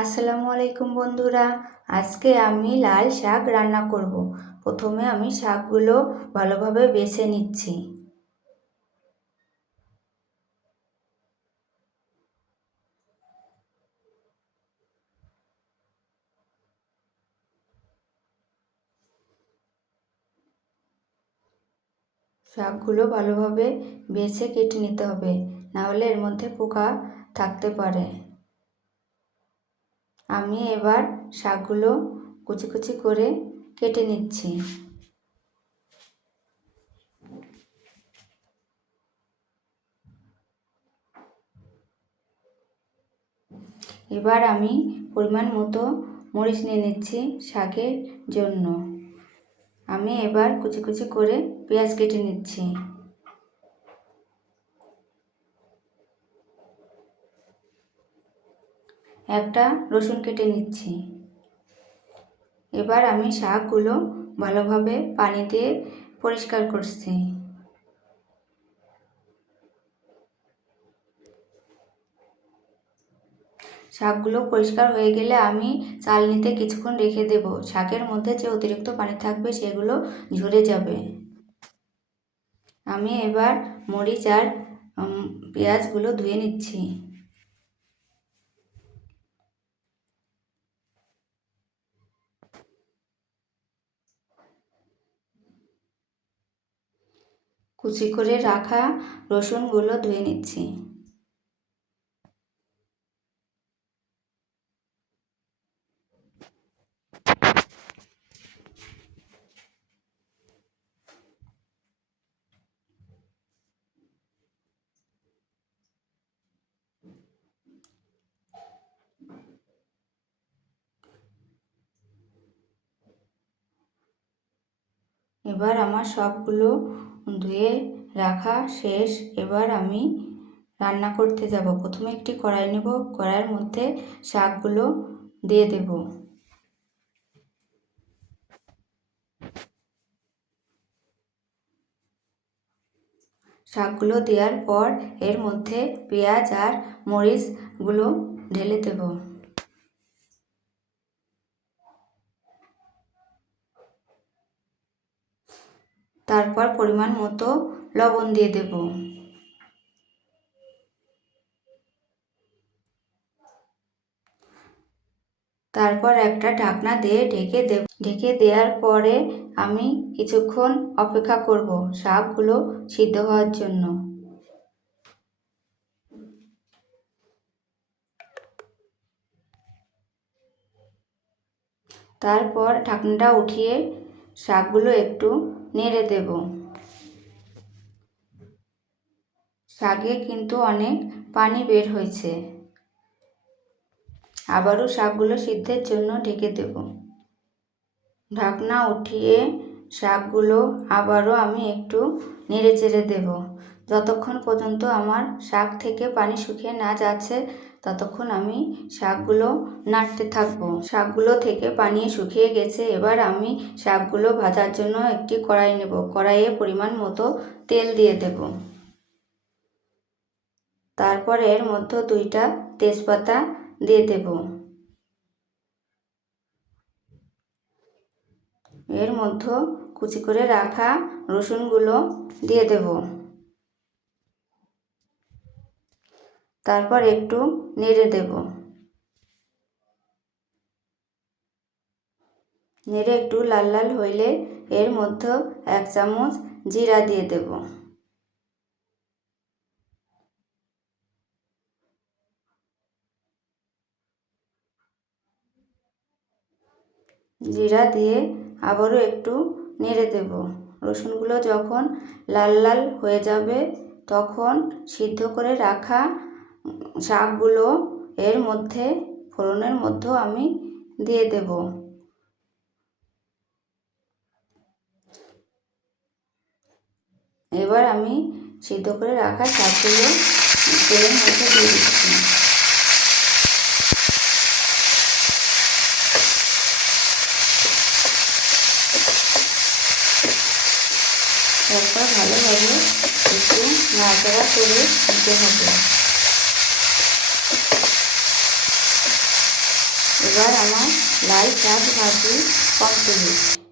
আসসালামু আলাইকুম বন্ধুরা। আজকে আমি লাল শাক রান্না করব। প্রথমে আমি শাকগুলো ভালোভাবে বেছে নিচ্ছি। শাকগুলো ভালোভাবে বেছে কেটে নিতে হবে, না হলে এর মধ্যে পোকা থাকতে পারে। আমি এবার শাকগুলো কুচি কুচি করে কেটে নিচ্ছি। এবার আমি পরিমাণ মতো মরিচ নিয়ে নিচ্ছি শাকের জন্য। আমি এবার কুচি কুচি করে পেঁয়াজ কেটে নিচ্ছি। একটা রসুন কেটে নিচ্ছি। এবার আমি শাকগুলো ভালোভাবে পানি দিয়ে পরিষ্কার করছি। শাকগুলো পরিষ্কার হয়ে গেলে আমি চালনিতে কিছুক্ষণ রেখে দেব। শাকের মধ্যে যে অতিরিক্ত পানি থাকবে সেগুলো ঝরে যাবে। আমি এবার মরিচ আর পেঁয়াজগুলো ধুয়ে নিচ্ছি। কুচি করে রাখা রসুনগুলো ধুয়ে নিচ্ছি। এবার আমার সবগুলো ধুয়ে রাখা শেষ। এবার আমি রান্না করতে যাব। প্রথমে একটি কড়াই নেব, কড়াইয়ের মধ্যে শাকগুলো দিয়ে দেব। শাকগুলো দেওয়ার পর এর মধ্যে পেঁয়াজ আর মরিচগুলো ঢেলে দেব। তারপর পরিমাণ মতো লবণ দিয়ে দেব। তারপর একটা ঢাকনা দিয়ে ঢেকে দেব। ঢেকে দেওয়ার পরে আমি কিছুক্ষণ অপেক্ষা করব শাকগুলো সিদ্ধ হওয়ার জন্য। তারপর ঢাকনাটা উঠিয়ে শাকগুলো একটু নেড়ে দেব। শাকে কিন্তু অনেক পানি বের হয়েছে। আবারও শাকগুলো সিদ্ধের জন্য ঢেকে দেব। ঢাকনা উঠিয়ে শাকগুলো আবারও আমি একটু নেড়ে চেড়ে দেব। যতক্ষণ পর্যন্ত আমার শাক থেকে পানি শুকিয়ে না যাচ্ছে ততক্ষণ আমি শাকগুলো নাড়তে থাকবো। শাকগুলো থেকে পানি শুকিয়ে গেছে। এবার আমি শাকগুলো ভাজার জন্য একটি কড়াই নেব। কড়াইয়ে পরিমাণ মতো তেল দিয়ে দেব। তারপর এর মধ্যে 2টা তেজপাতা দিয়ে দেব। এর মধ্যে কুচি করে রাখা রসুনগুলো দিয়ে দেব। তারপর একটু নেড়ে দেব। নেড়ে একটু লাল লাল হইলে এর মধ্যে 1 চামচ জিরা দিয়ে দেব। জিরা দিয়ে আবারও একটু নেড়ে দেব। রসুনগুলো যখন লাল লাল হয়ে যাবে তখন সিদ্ধ করে রাখা শাকগুলো এর মধ্যে ফোড়নের মধ্যে আমি দিয়ে দেব। এবার আমি সিদ্ধ করে রাখা শাকগুলো তেলের মধ্যে দিয়ে দিচ্ছি। তারপর ভালোভাবে একটু নাড়াচাড়া করে দিতে হবে। এবার আমার লাল শাক ভাজি কমপ্লিট।